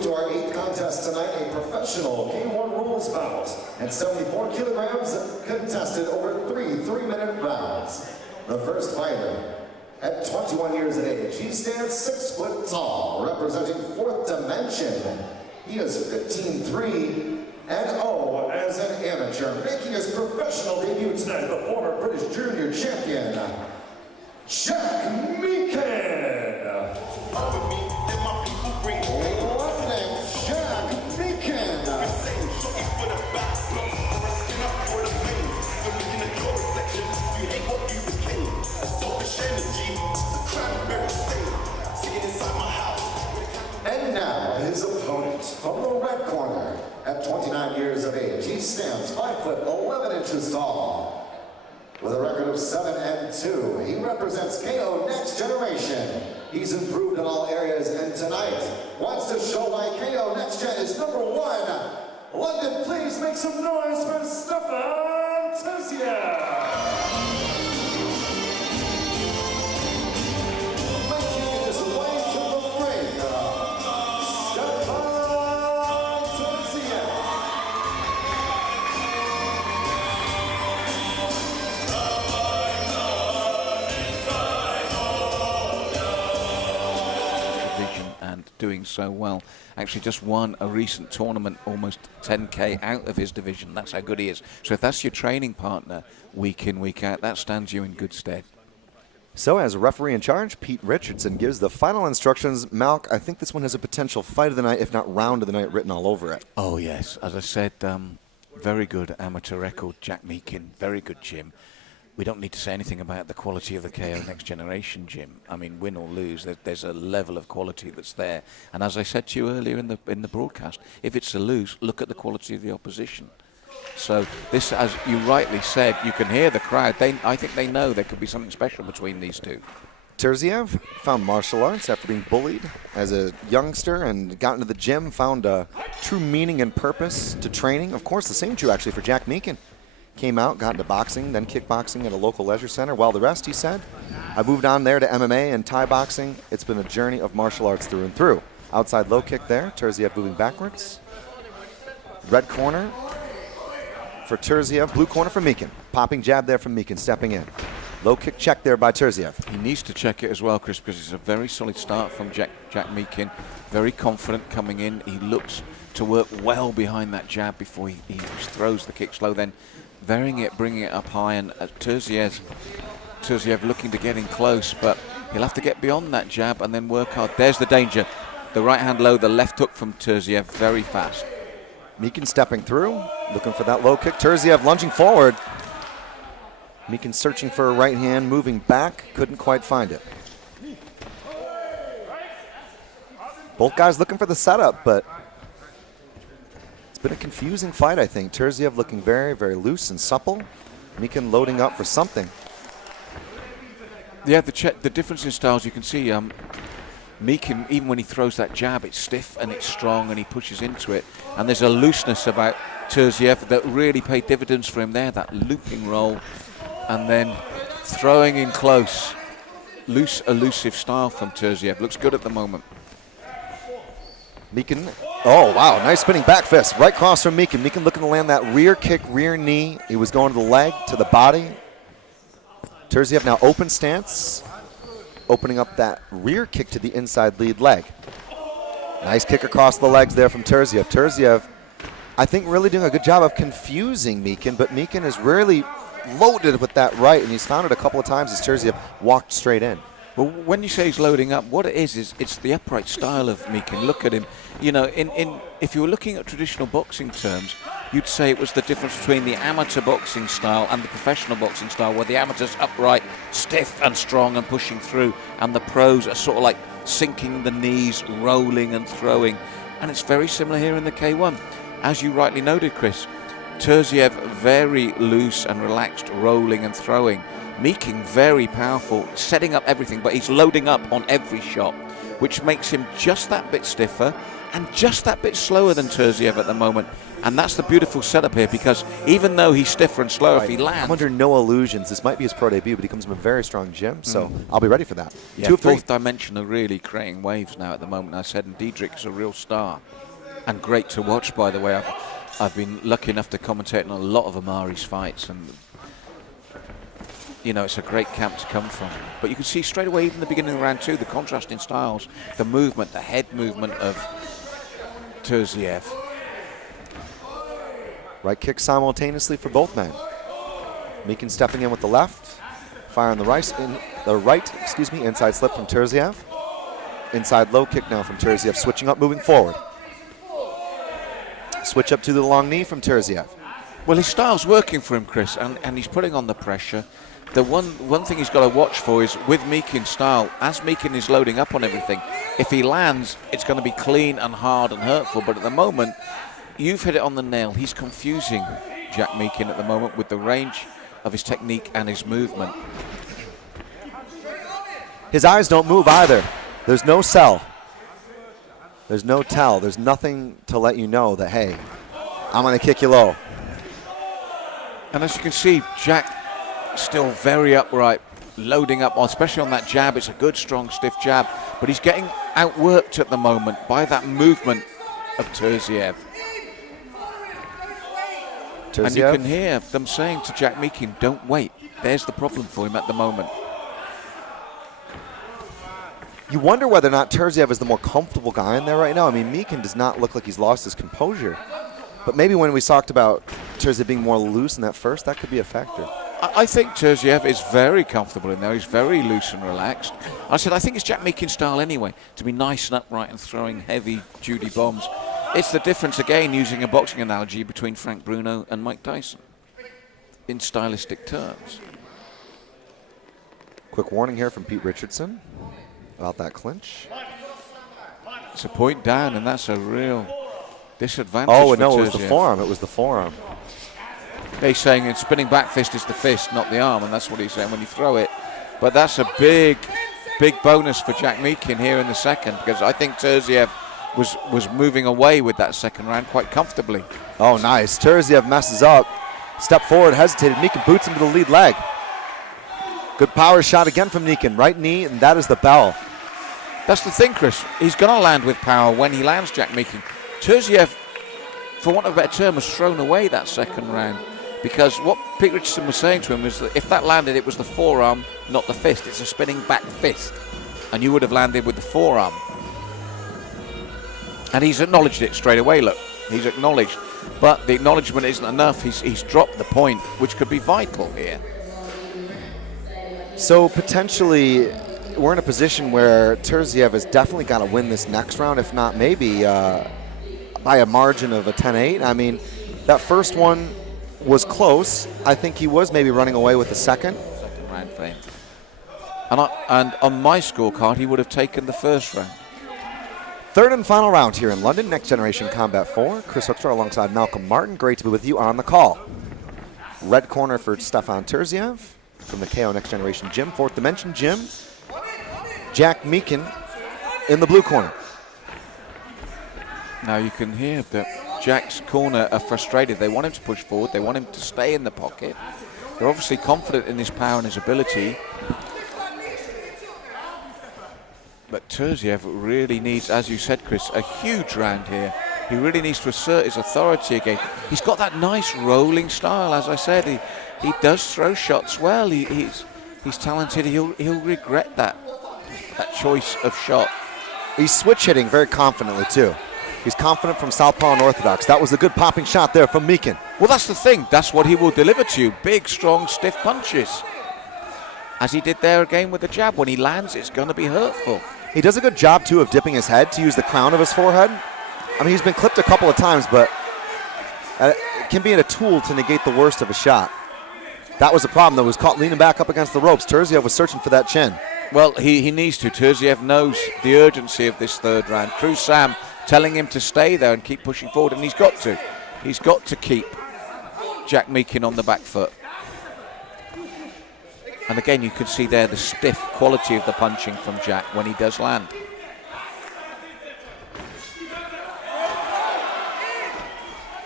move to our 8th contest tonight, a professional K1 rules bout. At 74 kilograms, contested over 3 3-minute rounds. The first fighter, at 21 years of age, he stands 6 foot tall, representing 4th Dimension. He is 15-3 and 0 as an amateur, making his professional debut tonight, the former British Junior Champion, Jack MEAKIN. And now his opponent from the red corner, at 29 years of age, he stands 5 foot 11 inches tall. With a record of 7-2, he represents KO Next Generation. He's improved in all areas, and tonight wants to show why KO Next Gen is #1. London, please make some noise for Stefan TERZIEV. Doing so well. Actually just won a recent tournament, almost 10K out of his division. That's how good he is. So if that's your training partner week in, week out, that stands you in good stead. So as referee in charge, Pete Richardson gives the final instructions. Malk, I think this one has a potential fight of the night, if not round of the night, written all over it. Oh yes, as I said, very good amateur record, Jack MEAKIN, very good gym. We don't need to say anything about the quality of the KO Next Generation gym. I mean, win or lose, there's a level of quality that's there. And as I said to you earlier in the broadcast, if it's a lose, look at the quality of the opposition. So this, as you rightly said, you can hear the crowd. I think they know there could be something special between these two. TERZIEV found martial arts after being bullied as a youngster and got into the gym, found a true meaning and purpose to training. Of course, the same true actually for Jack MEAKIN. Came out, got into boxing, then kickboxing at a local leisure center. While the rest, he said, I moved on there to MMA and Thai boxing. It's been a journey of martial arts through and through. Outside low kick there, TERZIEV moving backwards. Red corner for TERZIEV, blue corner for MEAKIN. Popping jab there from MEAKIN, stepping in. Low kick check there by TERZIEV. He needs to check it as well, Chris, because it's a very solid start from Jack MEAKIN. Very confident coming in. He looks to work well behind that jab before he throws the kick slow, then varying it, bringing it up high, and TERZIEV looking to get in close, but he'll have to get beyond that jab and then work hard. There's the danger. The right hand low, the left hook from TERZIEV, very fast. MEAKIN stepping through, looking for that low kick. TERZIEV lunging forward. MEAKIN searching for a right hand, moving back, couldn't quite find it. Both guys looking for the setup, but been a confusing fight, I think. TERZIEV looking very, very loose and supple. MEAKIN loading up for something. Yeah, the difference in styles, you can see MEAKIN, even when he throws that jab, it's stiff and it's strong and he pushes into it. And there's a looseness about TERZIEV that really paid dividends for him there, that looping roll. And then throwing in close. Loose, elusive style from TERZIEV. Looks good at the moment. MEAKIN, oh wow, nice spinning back fist right across from MEAKIN. MEAKIN looking to land that rear kick, rear knee. He was going to the leg, to the body. TERZIEV now open stance, opening up that rear kick to the inside lead leg. Nice kick across the legs there from TERZIEV. TERZIEV, I think, really doing a good job of confusing MEAKIN, but MEAKIN is really loaded with that right, and he's found it a couple of times as TERZIEV walked straight in. Well, when you say he's loading up, what it is it's the upright style of MEAKIN. Look at him. You know, if you were looking at traditional boxing terms, you'd say it was the difference between the amateur boxing style and the professional boxing style, where the amateur's upright, stiff and strong and pushing through, and the pros are sort of like sinking the knees, rolling and throwing. And it's very similar here in the K1. As you rightly noted, Chris, TERZIEV very loose and relaxed, rolling and throwing. MEAKIN very powerful, setting up everything, but he's loading up on every shot, which makes him just that bit stiffer and just that bit slower than Terziev at the moment. And that's the beautiful setup here, because even though he's stiffer and slower, if he lands... I'm under no illusions. This might be his pro debut, but he comes from a very strong gym, so I'll be ready for that. Yeah, 2 of 3. Fourth Dimension are really creating waves now at the moment. I said, and Diedrich's a real star. And great to watch, by the way. I've been lucky enough to commentate on a lot of Amari's fights, and you know, it's a great camp to come from. But you can see straight away, even the beginning of round 2, the contrast in styles, the movement, the head movement of Terziev. Right kick simultaneously for both men. Meakin stepping in with the left, fire on the right, inside slip from Terziev. Inside low kick now from Terziev, switching up, moving forward. Switch up to the long knee from Terziev. Well, his style's working for him, Chris, and he's putting on the pressure. The one thing he's got to watch for is with Meakin's style, as Meakin is loading up on everything, if he lands, it's going to be clean and hard and hurtful. But at the moment, you've hit it on the nail. He's confusing Jack Meakin at the moment with the range of his technique and his movement. His eyes don't move either. There's no sell. There's no tell. There's nothing to let you know that, hey, I'm going to kick you low. And as you can see, Jack still very upright, loading up, especially on that jab. It's a good, strong, stiff jab. But he's getting outworked at the moment by that movement of Terziev. And you can hear them saying to Jack Meakin, don't wait. There's the problem for him at the moment. You wonder whether or not Terziev is the more comfortable guy in there right now. I mean, Meakin does not look like he's lost his composure. But maybe when we talked about Terziev being more loose in that first, that could be a factor. I think Terziev is very comfortable in there. He's very loose and relaxed. I said, I think it's Jack Meakin's style anyway, to be nice and upright and throwing heavy-duty bombs. It's the difference, again, using a boxing analogy between Frank Bruno and Mike Tyson in stylistic terms. Quick warning here from Pete Richardson about that clinch. It's a point down, and that's a real disadvantage for no, Terziev. It was the forearm. It was the forearm. He's saying a spinning back fist is the fist, not the arm, and that's what he's saying when you throw it. But that's a big bonus for Jack Meakin here in the second, because I think Terziev was moving away with that second round quite comfortably. Oh, nice. Terziev messes up. Step forward, hesitated. Meakin boots him to the lead leg. Good power shot again from Meakin. Right knee, and that is the bell. That's the thing, Chris. He's going to land with power when he lands, Jack Meakin. Terziev, for want of a better term, has thrown away that second round, because what Pete Richardson was saying to him was that if that landed, it was the forearm, not the fist. It's a spinning back fist, and you would have landed with the forearm. And he's acknowledged it straight away, look. He's acknowledged. But the acknowledgement isn't enough. He's dropped the point, which could be vital here. So potentially, we're in a position where Terziev has definitely got to win this next round, if not maybe by a margin of a 10-8. I mean, that first one was close. I think he was maybe running away with the second. Second round for him. And on my scorecard, he would have taken the first round. Third and final round here in London, Next Generation Combat 4. Chris Hoekstra alongside Malcolm Martin. Great to be with you on the call. Red corner for Stefan Terziev from the KO Next Generation Gym, Fourth Dimension Gym. Jack Meakin in the blue corner. Now you can hear that Jack's corner are frustrated. They want him to push forward. They want him to stay in the pocket. They're obviously confident in his power and his ability. But Terziev really needs, as you said, Chris, a huge round here. He really needs to assert his authority again. He's got that nice rolling style, as I said. He does throw shots well. He's talented. He'll regret that choice of shot. He's switch hitting very confidently too. He's confident from southpaw and orthodox. That was a good popping shot there from Meakin. Well, that's the thing. That's what he will deliver to you. Big, strong, stiff punches. As he did there again with the jab. When he lands, it's going to be hurtful. He does a good job, too, of dipping his head to use the crown of his forehead. I mean, he's been clipped a couple of times, but it can be a tool to negate the worst of a shot. That was the problem, though. He was caught leaning back up against the ropes. Terziev was searching for that chin. Well, he needs to. Terziev knows the urgency of this third round. Crew Sam telling him to stay there and keep pushing forward, and he's got to. He's got to keep Jack Meakin on the back foot. And again, you can see there the stiff quality of the punching from Jack when he does land.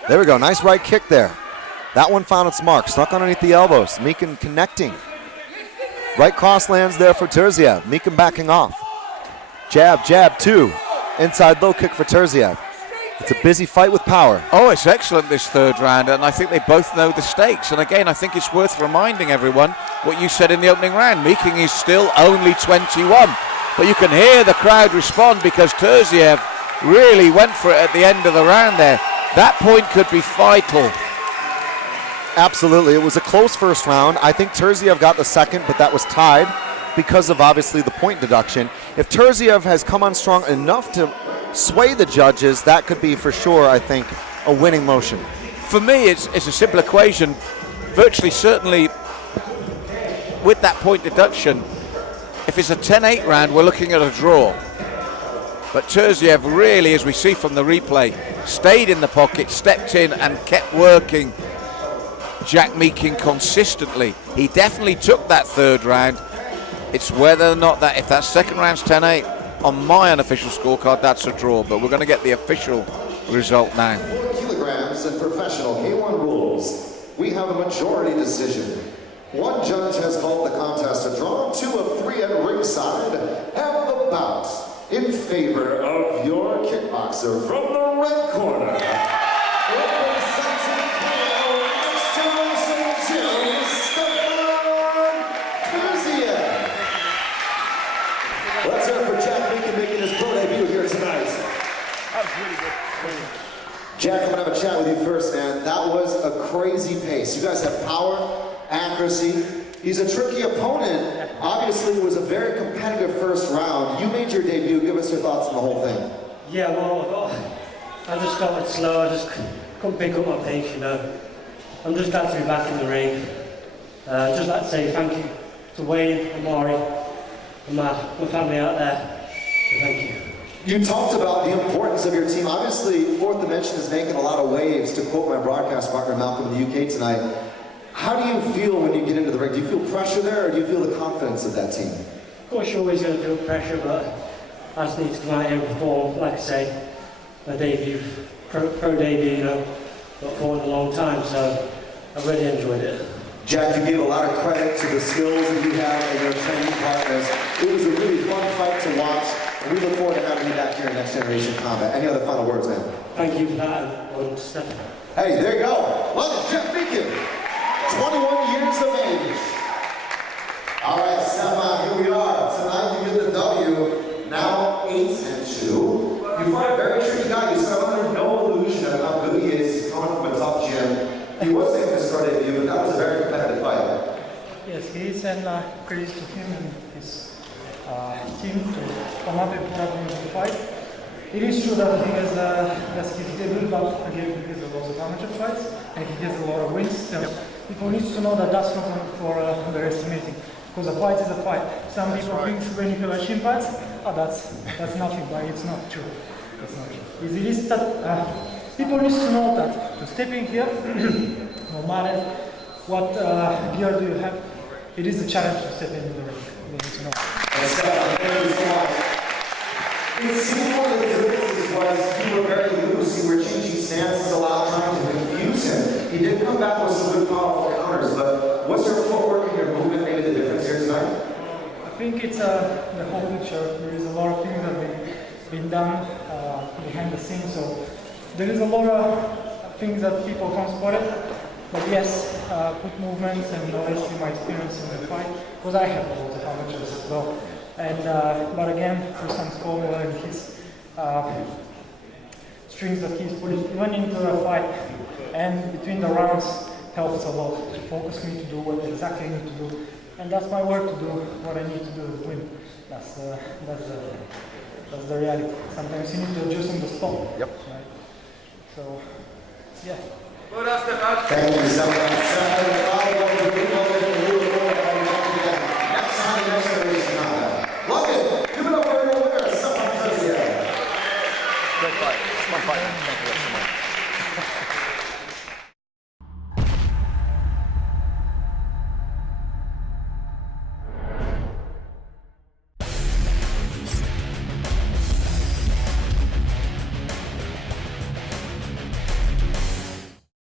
There we go, nice right kick there. That one found its mark, snuck underneath the elbows. MEAKIN connecting. Right cross lands there for TERZIEV. MEAKIN backing off. Jab, jab, two. Inside low kick for TERZIEV. It's a busy fight with power. Oh, it's excellent this third round, and I think they both know the stakes. And again, I think it's worth reminding everyone what you said in the opening round. MEAKIN is still only 21, but you can hear the crowd respond because TERZIEV really went for it at the end of the round there. That point could be vital. Absolutely, it was a close first round. I think TERZIEV got the second, but that was tied because of obviously the point deduction. If TERZIEV has come on strong enough to sway the judges, that could be for sure, I think, a winning motion. For me, it's a simple equation. Virtually certainly with that point deduction, if it's a 10-8 round, we're looking at a draw. But TERZIEV really, as we see from the replay, stayed in the pocket, stepped in and kept working Jack MEAKIN consistently. He definitely took that third round. It's whether or not that, if that second round's 10-8, on my unofficial scorecard, that's a draw. But we're going to get the official result now. 4 kilograms in professional K1 rules. We have a majority decision. One judge has called the contest a draw, 2 of 3 at ringside. Have the bout in favor of your kickboxer from the red corner. Representing KO Next Generation Gym, Stefan TERZIEV. Let's hear it for Jack MEAKIN making his pro debut here tonight. That was really good. Jack, I'm gonna have a chat with you first, man. That was a crazy pace. You guys have power, accuracy. He's a tricky opponent. Obviously, it was a very competitive first round. You made your debut. Give us your thoughts on the whole thing. Yeah, well, I just started slow. I just couldn't pick up my pace, you know. I'm just glad to be back in the ring. Just like to say thank you to Wayne and Maury and my family out there. So thank you. You talked about the importance of your team. Obviously, Fourth Dimension is making a lot of waves, to quote my broadcast partner Malcolm in the UK tonight. How do you feel when you get into the ring? Do you feel pressure there, or do you feel the confidence of that team? Of course, you're always going to feel pressure, but I just need to come out here and perform. Like I say, my debut, pro debut, you know, got forward a long time, so I really enjoyed it. Jack, you gave a lot of credit to the skills that you have and your training partners. It was a really fun fight to watch, and we look forward to having you back here in Next Generation Combat. Any other final words, man? Thank you for that, and Stefan. Hey, there you go. Welcome, Jack MEAKIN, 21 years of age. All right, Stefan, here we are. Tonight you get the W, now 8-2. You fight a very tricky guy. You said under no illusion of how good he is. He's coming from a tough gym. He was making his pro debut, but that was a very competitive fight. Yes, he is, and credit to him and his team to come up and put up in the fight. It is true that he has that's his debut, but again he has a lot of amateur fights and he has a lot of wins. So people need to know that that's not for underestimating, because a fight is a fight. Some people think when you have a shin pads, oh that's nothing, but it's not true. It's not true. It is that people need to know that to step in here, no matter what gear do you have, it is a challenge to step into the ring. They need to know. It seemed one of the differences was you were very loose, you were changing stances a lot, trying to confuse him. He did come back with some good powerful counters, but what's your footwork and your movement made the difference here tonight? I think it's the whole picture. There is a lot of things that have been done behind the scenes, so there is a lot of things that people can't spot it. But yes, foot movements and obviously my experience in the fight, because I have a lot of amateurs as well. And but again, through some formula and his strings that he's putting even into the fight and between the rounds helps a lot to focus me to do what exactly I need to do. And that's my work, to do what I need to do to win. That's the reality. Sometimes you need to adjust on the spot. Yep. Right? So, yeah. Thank you so much.